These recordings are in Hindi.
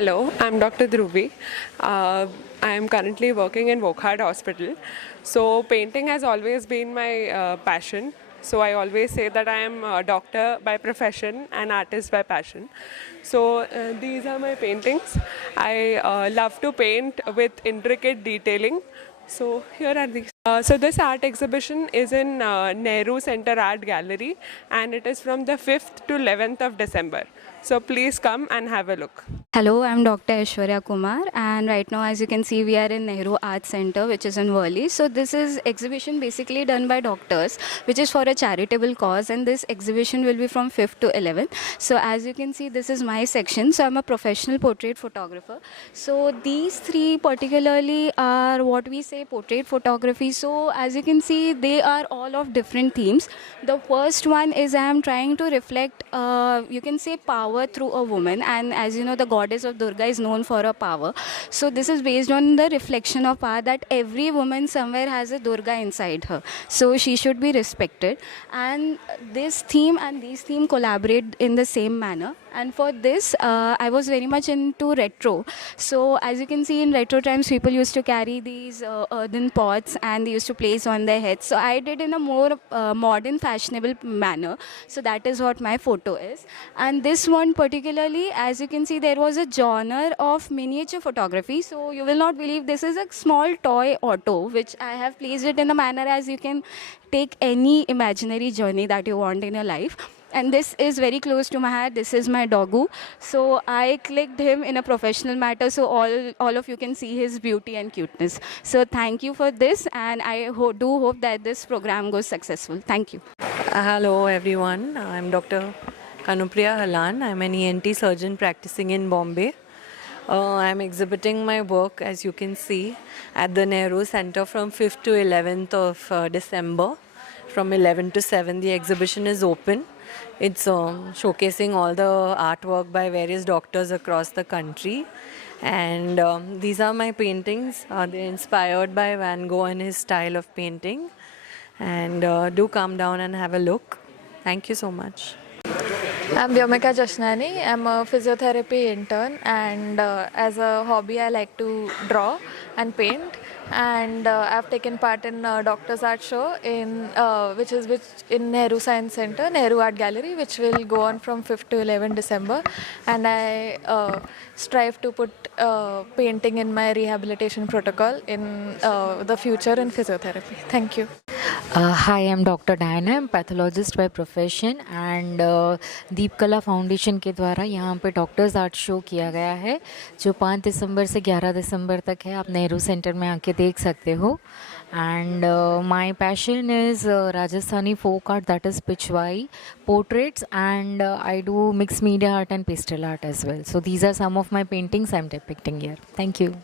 Hello, I'm Dr. Dhruvi. I am currently working in Wokhart Hospital. So, painting has always been my passion. So, I always say that I am a doctor by profession and artist by passion. So, these are my paintings. I love to paint with intricate detailing. So, here are these. So, this art exhibition is in Nehru Center Art Gallery and it is from the 5th to 11th of December. So, please come and have a look. Hello, I'm Dr. Aishwarya Kumar, and right now, as you can see, we are in Nehru Arts Center, which is in Worli. So this is exhibition basically done by doctors, which is for a charitable cause, and this exhibition will be from 5th to 11th. So as you can see, this is my section. So I'm a professional portrait photographer. So these three particularly are what we say portrait photography. So as you can see, they are all of different themes. The first one is I am trying to reflect, you can say, power through a woman, and as you know, the goddess of Durga is known for her power. So this is based on the reflection of power that every woman somewhere has a Durga inside her. So she should be respected. And this theme and these theme collaborate in the same manner. And for this, I was very much into retro. So as you can see, in retro times, people used to carry these earthen pots and they used to place on their heads. So I did in a more modern, fashionable manner. So that is what my photo is. And this one particularly, as you can see, there was a genre of miniature photography. So you will not believe, this is a small toy auto, which I have placed it in a manner as you can take any imaginary journey that you want in your life. And this is very close to my heart. This is my doggo. So I clicked him in a professional matter, so all of you can see his beauty and cuteness. So thank you for this, and I do hope that this program goes successful. Thank you. Hello everyone, I'm Dr. Kanupriya Halan. I'm an ENT surgeon practicing in Bombay. I'm exhibiting my work, as you can see, at the Nehru Center from 5th to 11th of December. From 11 to 7, the exhibition is open. It's showcasing all the artwork by various doctors across the country. And these are my paintings. They're inspired by Van Gogh and his style of painting. And do come down and have a look. Thank you so much. I'm Vyomika Jashnani. I'm a physiotherapy intern, and as a hobby I like to draw and paint, and I've taken part in Doctor's Art Show which in Nehru Science Center, Nehru Art Gallery, which will go on from 5th to 11 December, and I strive to put painting in my rehabilitation protocol in the future in physiotherapy. Thank you. Hi, I'm Dr. Diana. I'm pathologist by profession and दीप कला फाउंडेशन के द्वारा यहाँ पे डॉक्टर्स आर्ट शो किया गया है जो 5 दिसंबर से 11 दिसंबर तक है. आप नेहरू सेंटर में आके देख सकते हो. And my passion is Rajasthani folk art, that is Pichwai, portraits, and I do mixed media art and pastel art as well. So these are some of my paintings I'm depicting here. Thank you.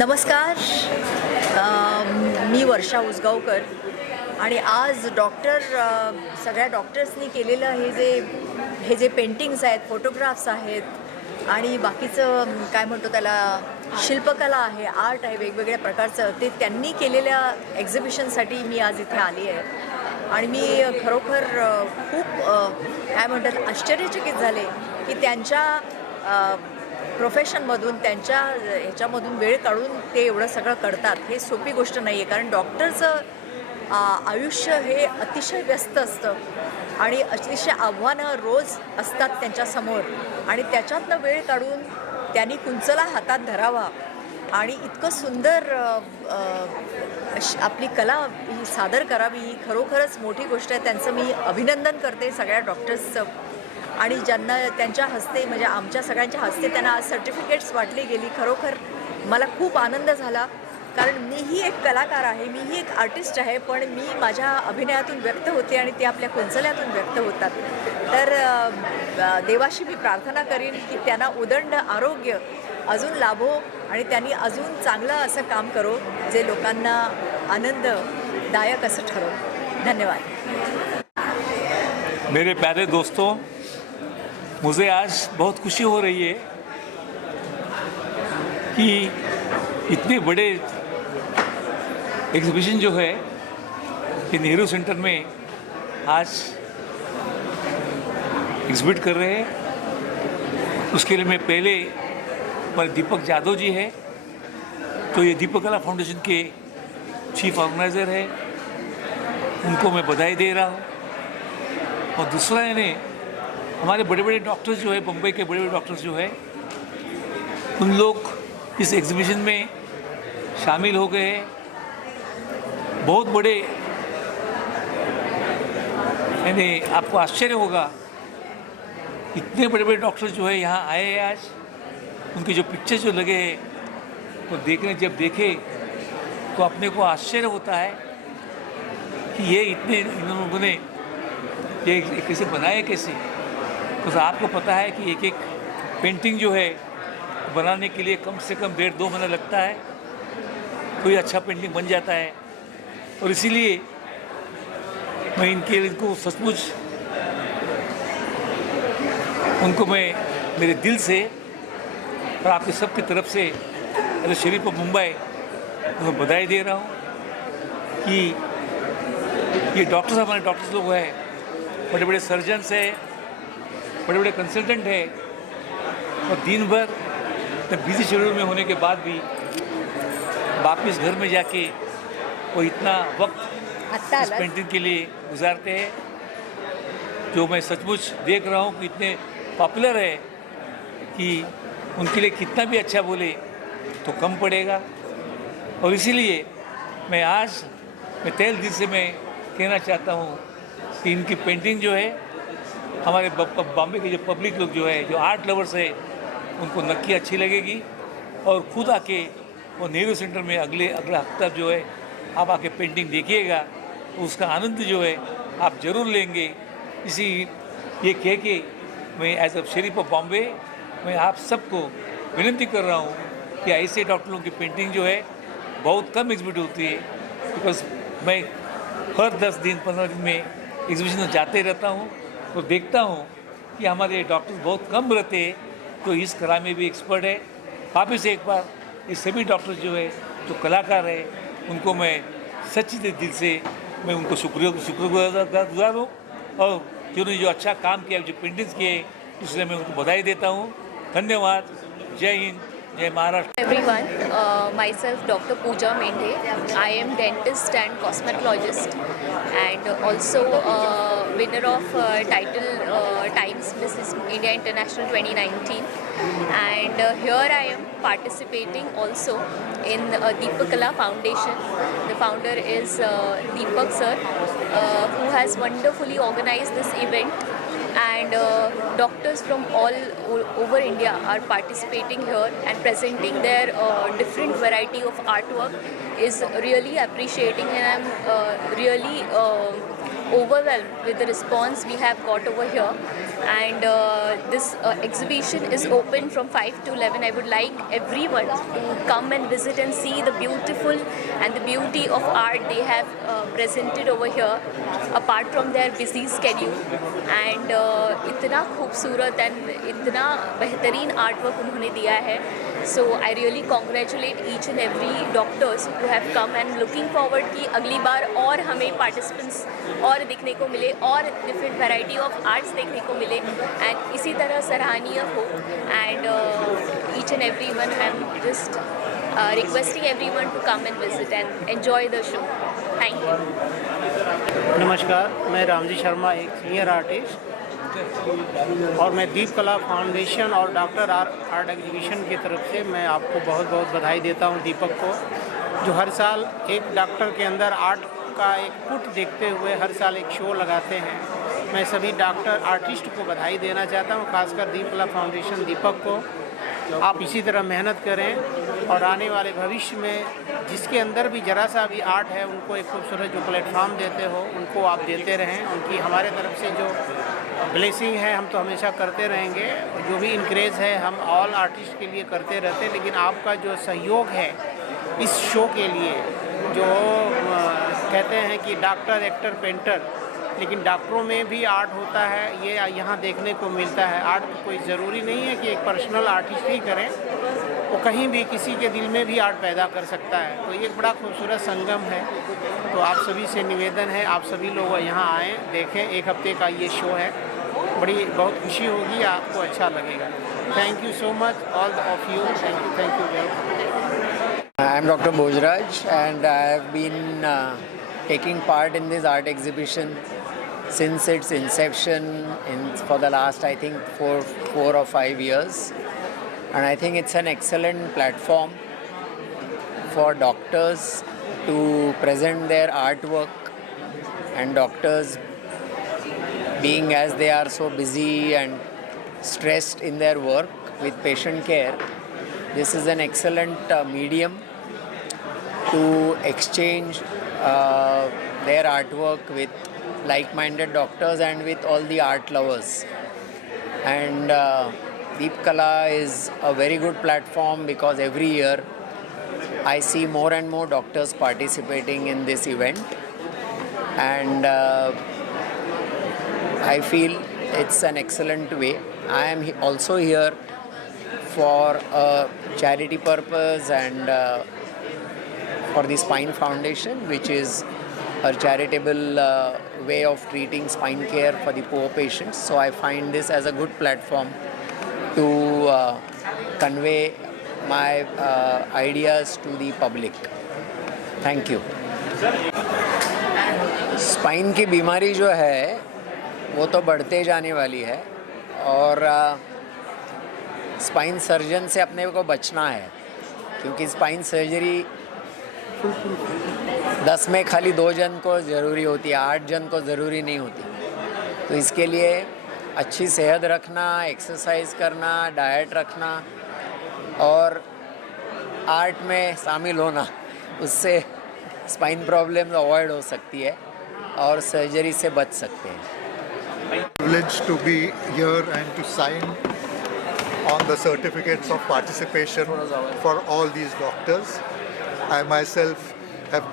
नमस्कार. मी वर्षा उसगावकर आणि आज सगळ्या डॉक्टर्सनी केलेलं हे जे पेंटिंग्स आहेत, फोटोग्राफ्स आहेत आणि बाकीचं काय म्हणतो त्याला शिल्पकला आहे, आर्ट आहे वेगवेगळ्या प्रकारचं, ते त्यांनी केलेल्या एक्झिबिशनसाठी मी आज इथे आली आहे. आणि मी खरोखर खूप काय म्हणतात आश्चर्यचकित झाले की त्यांच्या प्रोफेशनमधून त्यांच्या ह्याच्यामधून वेळ काढून ते एवढं सगळं करतात. हे सोपी गोष्ट नाही आहे, कारण डॉक्टरचं आयुष्य हे अतिशय व्यस्त असतं आणि अतिशय आव्हानं रोज असतात त्यांच्यासमोर आणि त्याच्यातनं वेळ काढून त्यांनी कुंचला हातात धरावा आणि इतकं सुंदर आपली कला ही सादर करावी ही खरोखरच मोठी गोष्ट आहे. त्यांचं मी अभिनंदन करते सगळ्या डॉक्टर्सचं. आणि ज्यांना त्यांच्या हस्ते म्हणजे आमच्या सगळ्यांच्या हस्ते त्यांना आज सर्टिफिकेट्स वाटली गेली. खरोखर मला खूप आनंद झाला, कारण मीही एक कलाकार आहे, मीही एक आर्टिस्ट आहे, पण मी माझ्या अभिनयातून व्यक्त होते आणि ते आपल्या कुंचल्यातून व्यक्त होतात. तर देवाशी मी प्रार्थना करीन की त्यांना उदंड आरोग्य अजून लाभो आणि त्यांनी अजून चांगलं असं काम करो जे लोकांना आनंददायक असं ठरो. धन्यवाद. मेरे प्यारे दोस्तों, मुझे आज बहुत खुशी हो रही है कि इतने बड़े एग्जीबिशन जो है ये नेहरू सेंटर में आज एग्जिबिट कर रहे हैं. उसके लिए मैं पहले पर दीपक यादव जी है, तो ये दीपक कला फाउंडेशन के चीफ ऑर्गेनाइज़र है, उनको मैं बधाई दे रहा हूँ. और दूसरा यानी हमारे बड़े बड़े डॉक्टर्स जो है, बम्बई के बड़े बड़े डॉक्टर्स जो है, उन लोग इस एग्जीबिशन में शामिल हो गए हैं. बहुत बड़े यानी आपको आश्चर्य होगा, इतने बड़े बड़े डॉक्टर्स जो है यहाँ आए हैं आज. उनके जो पिक्चर्स जो लगे हैं वो जब देखे तो अपने को आश्चर्य होता है कि ये इतने इन लोगों ने ये कैसे बनाए कैसे. तो आपको पता है कि एक पेंटिंग जो है बनाने के लिए कम से कम 1.5-2 महीना लगता है, कोई अच्छा पेंटिंग बन जाता है. और इसीलिए मैं इनको सचमुच उनको मैं मेरे दिल से और आपके सबकी तरफ से एज शरीफ ऑफ मुंबई उनको बधाई दे रहा हूँ कि ये डॉक्टर्स हमारे डॉक्टर्स लोग हैं, बड़े बड़े सर्जन्स हैं, बड़े बड़े कंसल्टेंट हैं, और दिन भर बिजी शेड्यूल में होने के बाद भी वापस घर में जाके वो इतना वक्त इस पेंटिंग के लिए गुजारते हैं, जो मैं सचमुच देख रहा हूँ कि इतने पॉपुलर है कि उनके लिए कितना भी अच्छा बोले तो कम पड़ेगा. और इसीलिए मैं तहे दिल से मैं कहना चाहता हूँ कि इनकी पेंटिंग जो है हमारे बॉम्बे के जो पब्लिक लोग जो है, जो आर्ट लवर्स है, उनको नक्की अच्छी लगेगी. और खुद आके वो नेहरू सेंटर में अगला हफ्ता जो है आप आके पेंटिंग देखिएगा तो उसका आनंद जो है आप ज़रूर लेंगे. ये कह के मैं as a sheriff of Bombay मैं आप सबको विनती कर रहा हूँ कि ऐसे डॉक्टरों की पेंटिंग जो है बहुत कम एग्जिबिट होती है. बिकॉज मैं हर 10 दिन 15 दिन में एग्जीबिशन में जाते रहता हूँ तो देखता हूँ कि हमारे डॉक्टर्स बहुत कम रहते हैं, तो इस कला में भी एक्सपर्ट है. वापस एक बार ये सभी डॉक्टर्स जो है जो कलाकार है उनको मैं सच्चे दिल से मैं उनको शुक्रगुजार हूँ. और जिन्होंने जो अच्छा काम किया, जो पेंटिंग्स किए, इसलिए मैं उनको बधाई देता हूँ. धन्यवाद. जय हिंद, जय Maharashtra. Everyone, myself Dr. Pooja Mendhe. I am dentist and cosmetologist and also winner of title Times Mrs. India International 2019. And here I am participating also in Deepak Kala Foundation. The founder is Deepak sir, who has wonderfully organized this event. And doctors from all over India are participating here and presenting their different variety of artwork is really appreciating, and I'm really overwhelmed with the response we have got over here. And this exhibition is open from 5 to 11. I would like everyone to come and visit and see the beautiful and the beauty of art they have presented over here, apart from their busy schedule. And इतना खूबसूरत and इतना बेहतरीन आर्टवर्क उन्होंने दिया है. So I really congratulate each and every doctors who have come and looking forward कि अगली बार और हमें participants और दिखने को मिले और different variety of arts देखने को मिले and इसी तरह सराहनीय हो. And each and everyone, I'm just requesting everyone to come and visit and enjoy the show. Thank you. नमस्कार, मैं रामजी शर्मा, एक सीनियर आर्टिस्ट, और मैं दीप कला फाउंडेशन और डॉक्टर आर्ट एग्जीबिशन की तरफ से मैं आपको बहुत बहुत बधाई देता हूं, दीपक को, जो हर साल एक डॉक्टर के अंदर आर्ट का एक पुट देखते हुए हर साल एक शो लगाते हैं. मैं सभी डॉक्टर आर्टिस्ट को बधाई देना चाहता हूं, खासकर दीप कला फाउंडेशन दीपक को. आप इसी तरह मेहनत करें और आने वाले भविष्य में जिसके अंदर भी जरा सा भी आर्ट है उनको एक खूबसूरत जो प्लेटफॉर्म देते हो उनको आप देते रहें. उनकी हमारे तरफ से जो ब्लेसिंग है हम तो हमेशा करते रहेंगे. जो भी इनक्रेज है हम ऑल आर्टिस्ट के लिए करते रहते हैं, लेकिन आपका जो सहयोग है इस शो के लिए, जो कहते हैं कि डॉक्टर एक्टर पेंटर, लेकिन डॉक्टरों में भी आर्ट होता है, ये यहाँ देखने को मिलता है. आर्ट कोई ज़रूरी नहीं है कि एक पर्सनल आर्टिस्ट ही करें, वो कहीं भी किसी के दिल में भी आर्ट पैदा कर सकता है. तो ये एक बड़ा खूबसूरत संगम है. तो आप सभी से निवेदन है, आप सभी लोग यहाँ आएँ, देखें. एक हफ्ते का ये शो है, बहुत खुशी होगी, आपको अच्छा लगेगा. Thank you so much all of you. Thank you welcome. I am Dr. Bhojraj and I have been taking part in this art exhibition since its inception for the last, I think, 4 or 5 years. And I think it's an excellent platform for doctors to present their artwork, and doctors being as they are so busy and stressed in their work with patient care, this is an excellent medium to exchange their artwork with like-minded doctors and with all the art lovers. And Deep Kala is a very good platform because every year I see more and more doctors participating in this event, and I feel it's an excellent way. I am also here for a charity purpose and for the Spine Foundation, which is a charitable way of treating spine care for the poor patients. So I find this as a good platform to convey my ideas to the public. Thank you. Spine की बीमारी जो है वो तो बढ़ते जाने वाली है, और स्पाइन सर्जन से अपने को बचना है, क्योंकि स्पाइन सर्जरी 10 में खाली 2 जन को ज़रूरी होती है, 8 जन को ज़रूरी नहीं होती. तो इसके लिए अच्छी सेहत रखना, एक्सरसाइज करना, डाइट रखना और आर्ट में शामिल होना, उससे स्पाइन प्रॉब्लम अवॉइड हो सकती है और सर्जरी से बच सकते हैं. Privileged to be here and to sign on the certificates of participation for all these doctors. I myself have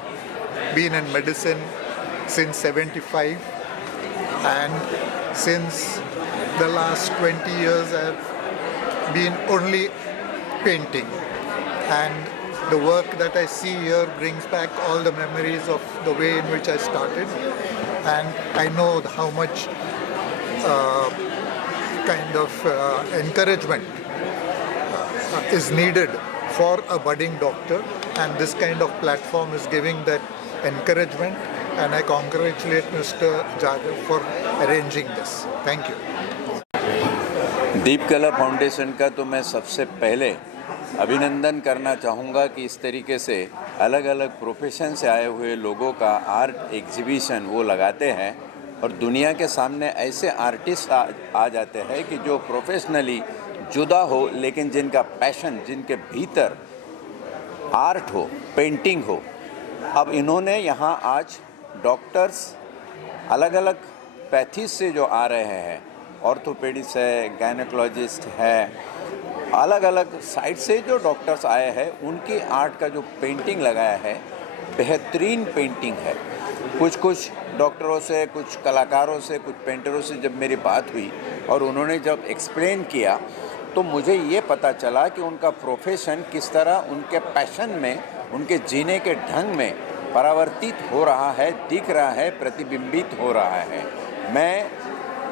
been in medicine since 75, and since the last 20 years I have been only painting, and the work that I see here brings back all the memories of the way in which I started, and I know how much kind of encouragement is needed for a budding doctor, and this kind of platform is giving that encouragement, and I congratulate Mr. Jadhav for arranging this. Thank you. दीप कला फाउंडेशन का तो मैं सबसे पहले अभिनंदन करना चाहूँगा कि इस तरीके से अलग अलग प्रोफेशन से आए हुए लोगों का आर्ट एग्जीबिशन वो लगाते हैं, और दुनिया के सामने ऐसे आर्टिस्ट आ जाते हैं कि जो प्रोफेशनली जुदा हो, लेकिन जिनका पैशन, जिनके भीतर आर्ट हो, पेंटिंग हो. अब इन्होंने यहाँ आज डॉक्टर्स अलग अलग पैथीज से जो आ रहे हैं, ऑर्थोपेडिस्ट है, गायनेकोलॉजिस्ट है, अलग अलग साइड से जो डॉक्टर्स आए हैं, उनकी आर्ट का जो पेंटिंग लगाया है बेहतरीन पेंटिंग है। कुछ डॉक्टरों से, कुछ कलाकारों से, कुछ पेंटरों से जब मेरी बात हुई और उन्होंने जब एक्सप्लेन किया तो मुझे ये पता चला कि उनका प्रोफेशन किस तरह उनके पैशन में, उनके जीने के ढंग में परावर्तित हो रहा है, दिख रहा है, प्रतिबिंबित हो रहा है। मैं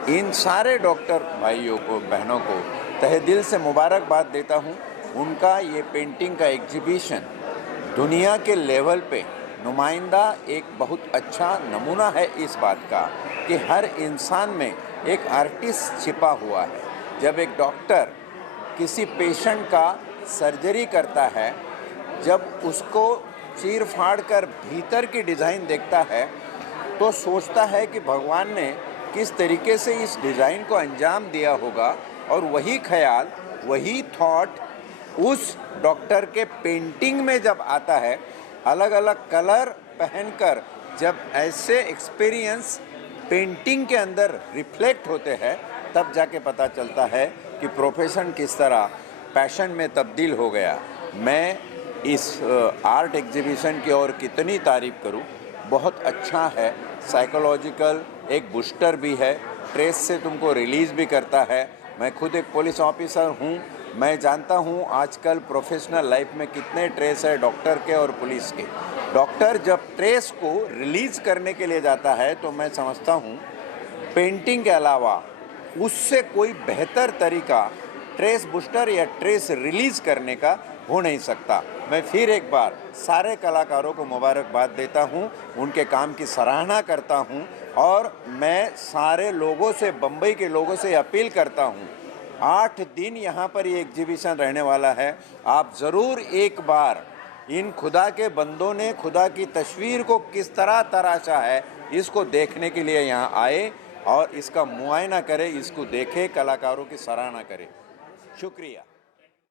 इन सारे डॉक्टर भाइयों को, बहनों को तहे दिल से मुबारकबाद देता हूँ। उनका ये पेंटिंग का एग्जीबिशन दुनिया के लेवल पे नुमाइंदा एक बहुत अच्छा नमूना है इस बात का कि हर इंसान में एक आर्टिस्ट छिपा हुआ है। जब एक डॉक्टर किसी पेशेंट का सर्जरी करता है, जब उसको चीर फाड़ कर भीतर की डिज़ाइन देखता है तो सोचता है कि भगवान ने किस तरीके से इस डिज़ाइन को अंजाम दिया होगा, और वही ख्याल, वही थॉट उस डॉक्टर के पेंटिंग में जब आता है, अलग अलग कलर पहनकर जब ऐसे एक्सपीरियंस पेंटिंग के अंदर रिफ्लेक्ट होते हैं, तब जाके पता चलता है कि प्रोफेशन किस तरह पैशन में तब्दील हो गया। मैं इस आर्ट एग्जीबिशन की और कितनी तारीफ़ करूं, बहुत अच्छा है। साइकोलॉजिकल एक बूस्टर भी है, स्ट्रेस से तुमको रिलीज़ भी करता है। मैं खुद एक पुलिस ऑफिसर हूं, मैं जानता हूं आजकल प्रोफेशनल लाइफ में कितने स्ट्रेस है डॉक्टर के और पुलिस के। डॉक्टर जब स्ट्रेस को रिलीज़ करने के लिए जाता है तो मैं समझता हूं पेंटिंग के अलावा उससे कोई बेहतर तरीका स्ट्रेस बूस्टर या स्ट्रेस रिलीज़ करने का हो नहीं सकता। मैं फिर एक बार सारे कलाकारों को मुबारकबाद देता हूं, उनके काम की सराहना करता हूं, और मैं सारे लोगों से, बम्बई के लोगों से अपील करता हूं, 8 दिन यहाँ पर ये एग्जीबिशन रहने वाला है। आप ज़रूर एक बार इन खुदा के बंदों ने खुदा की तस्वीर को किस तरह तराशा है, इसको देखने के लिए यहाँ आए और इसका मुआयना करें, इसको देखें, कलाकारों की सराहना करें। शुक्रिया।